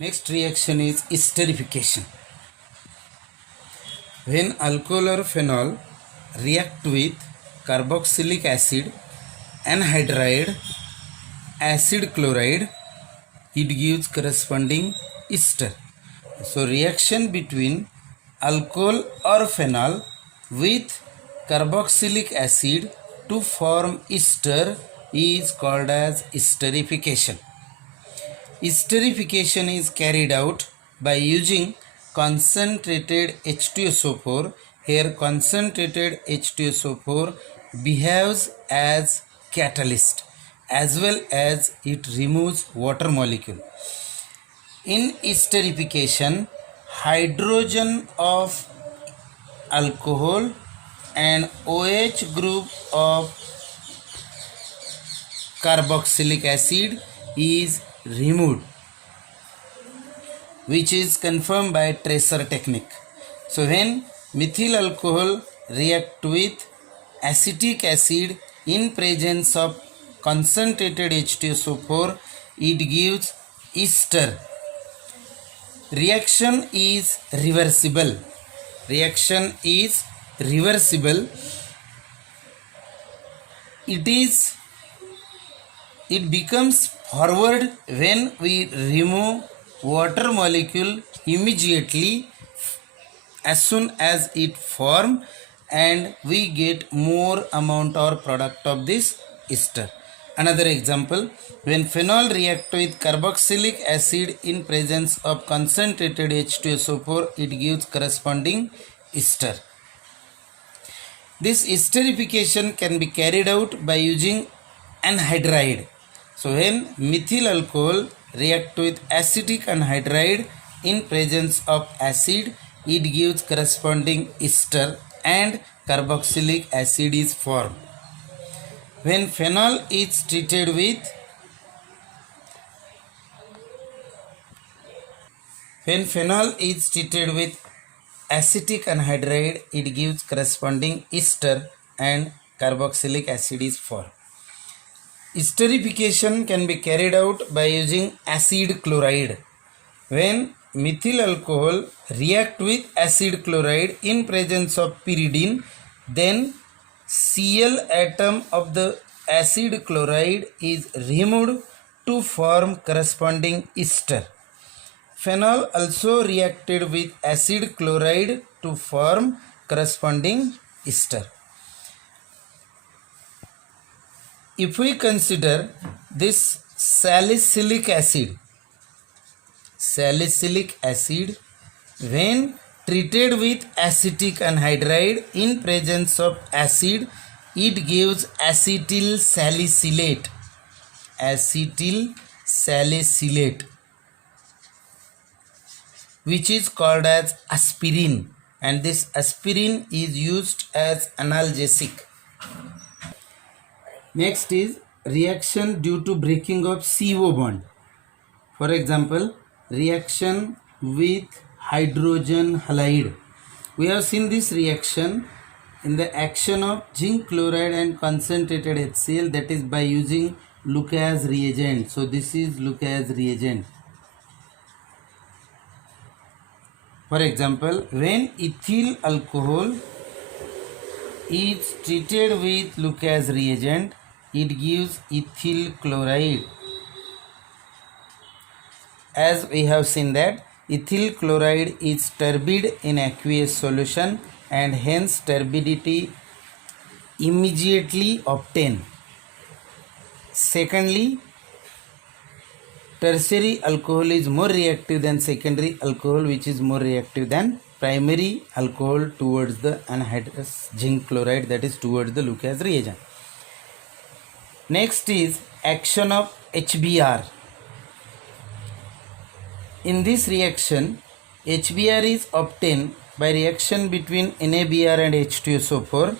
Next reaction is esterification. When alcohol or phenol react with carboxylic acid, anhydride, acid chloride, it gives corresponding ester. So reaction between alcohol or phenol with carboxylic acid to form ester is called as esterification. Esterification is carried out by using concentrated H2SO4. Here concentrated H2SO4 behaves as catalyst as well as it removes water molecule. In esterification, hydrogen of alcohol and OH group of carboxylic acid is removed, which is confirmed by tracer technique. So when methyl alcohol react with acetic acid in presence of concentrated H2SO4, it gives ester. Reaction is reversible. Reaction is reversible. It becomes forward when we remove water molecule immediately as soon as it form, and we get more amount or product of this ester. Another example, when phenol react with carboxylic acid in presence of concentrated H2SO4, it gives corresponding ester. This esterification can be carried out by using anhydride. So when methyl alcohol react with acetic anhydride in presence of acid, it gives corresponding ester and carboxylic acid is formed. When phenol is treated with acetic anhydride, it gives corresponding ester and carboxylic acid is formed. Esterification can be carried out by using acid chloride. When methyl alcohol react with acid chloride in presence of pyridine, then Cl atom of the acid chloride is removed to form corresponding ester. Phenol also reacted with acid chloride to form corresponding ester. If we consider this salicylic acid, when treated with acetic anhydride in presence of acid, it gives acetyl salicylate, which is called as aspirin, and this aspirin is used as analgesic. Next is reaction due to breaking of CO bond. For example, reaction with hydrogen halide. We have seen this reaction in the action of zinc chloride and concentrated HCl, that is by using Lucas reagent. So this is Lucas reagent. For example, when ethyl alcohol is treated with Lucas reagent, it gives ethyl chloride. As we have seen that ethyl chloride is turbid in aqueous solution and hence turbidity immediately obtained. Secondly, tertiary alcohol is more reactive than secondary alcohol, which is more reactive than primary alcohol towards the anhydrous zinc chloride, that is towards the Lucas reagent. Next is action of HBr. In this reaction, HBr is obtained by reaction between NaBr and H2SO4.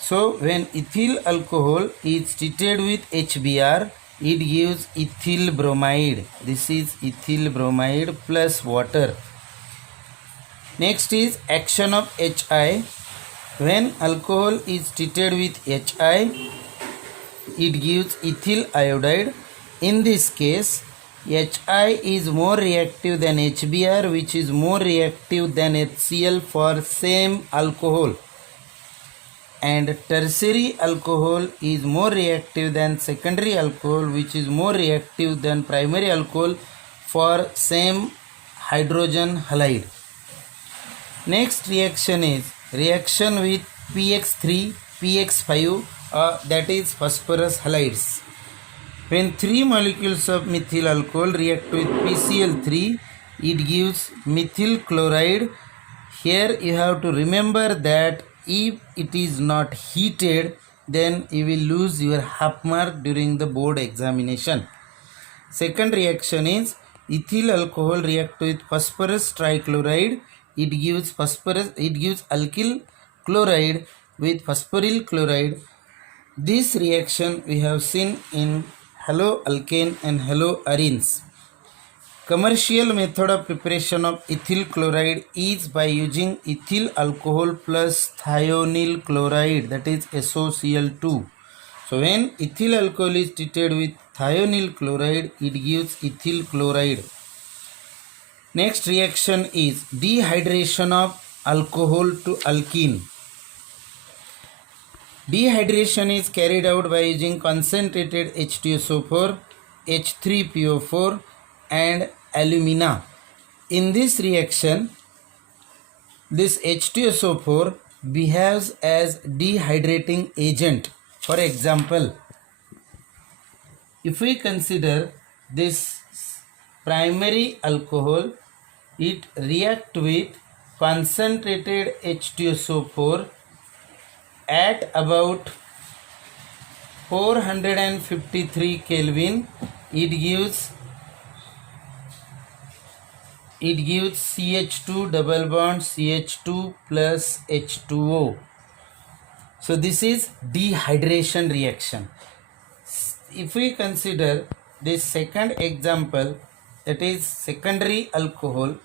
So when ethyl alcohol is treated with HBr, it gives ethyl bromide. This is ethyl bromide plus water. Next is action of HI. When alcohol is treated with HI, it gives ethyl iodide. In this case, HI is more reactive than HBr, which is more reactive than HCl for same alcohol. And tertiary alcohol is more reactive than secondary alcohol, which is more reactive than primary alcohol for same hydrogen halide. Next reaction is reaction with PX3, PX5, that is phosphorus halides. When three molecules of methyl alcohol react with PCl3, it gives methyl chloride. Here you have to remember that if it is not heated, then you will lose your half mark during the board examination. Second reaction is ethyl alcohol react with phosphorus trichloride. It gives alkyl chloride with phosphoryl chloride. This reaction we have seen in haloalkane and haloarenes. Commercial method of preparation of ethyl chloride is by using ethyl alcohol plus thionyl chloride, that is SOCl2. So when ethyl alcohol is treated with thionyl chloride, it gives ethyl chloride. Next reaction is dehydration of alcohol to alkene. Dehydration is carried out by using concentrated H2SO4, H3PO4 and alumina. In this reaction, this H2SO4 behaves as dehydrating agent. For example, if we consider this primary alcohol, it reacts with concentrated H2SO4 at about 453 Kelvin. It gives CH2 double bond CH2 plus H2O. So this is dehydration reaction. If we consider this second example, that is secondary alcohol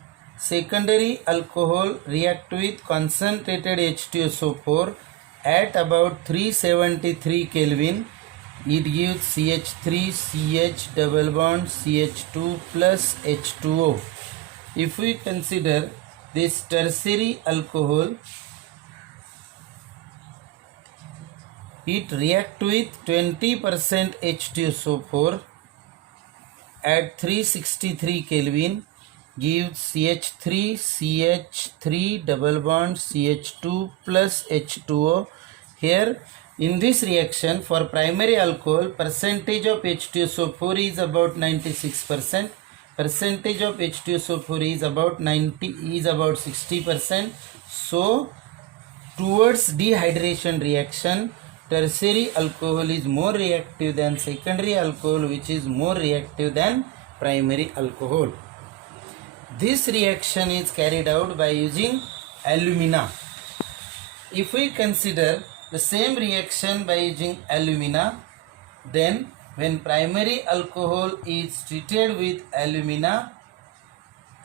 react with concentrated H2SO4 at about 373 Kelvin. It gives CH3 CH double bond CH2 plus H2O. If we consider this tertiary alcohol, it react with 20% H2SO4 at 363 Kelvin, gives CH3 CH3 double bond CH2 plus H2O. Here in this reaction, for primary alcohol, percentage of H2SO4 is about 96%. Percentage of H2SO4 is about 60%. So towards dehydration reaction, tertiary alcohol is more reactive than secondary alcohol, which is more reactive than primary alcohol. This reaction is carried out by using alumina. If we consider the same reaction by using alumina, then when primary alcohol is treated with alumina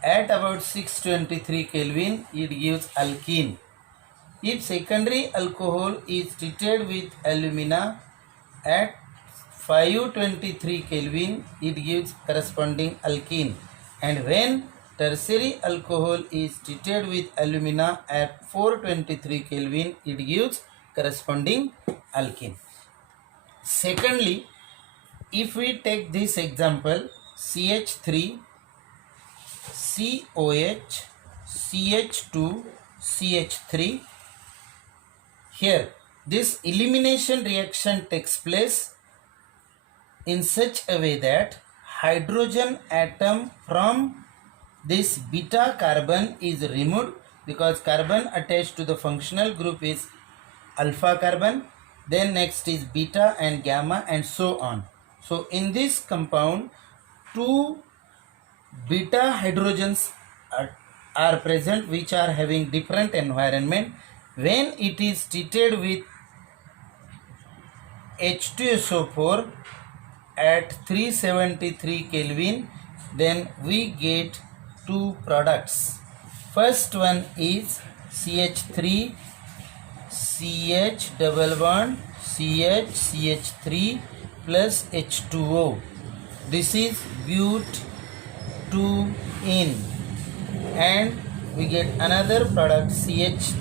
at about 623 Kelvin, it gives alkene. If secondary alcohol is treated with alumina at 523 Kelvin, it gives corresponding alkene. And when tertiary alcohol is treated with alumina at 423 Kelvin, it gives corresponding alkene. Secondly, if we take this example, CH3 COH CH2 CH3, here this elimination reaction takes place in such a way that hydrogen atom from this beta carbon is removed, because carbon attached to the functional group is alpha carbon, then next is beta and gamma and so on. So in this compound, two beta hydrogens are present which are having different environment. When it is treated with H2SO4 at 373 Kelvin, then we get two products. First one is CH3 CH double bond CH CH3 plus H2O. This is but2-ene, and we get another product CH2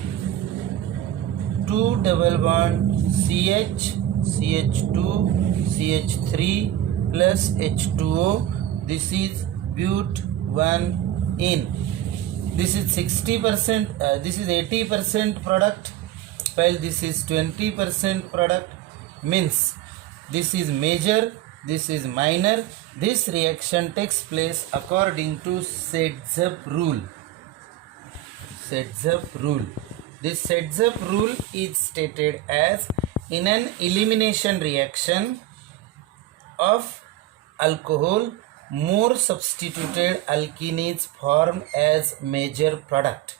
double bond CH2 CH3 plus H2O. This is but1-ene. This is 60%, this is 80% product, while this is 20% product. Means this is major, this is minor. This reaction takes place according to Sedzap rule. Sedzap rule. This Sedzap rule is stated as, in an elimination reaction of alcohol, more substituted alkene is formed as major product.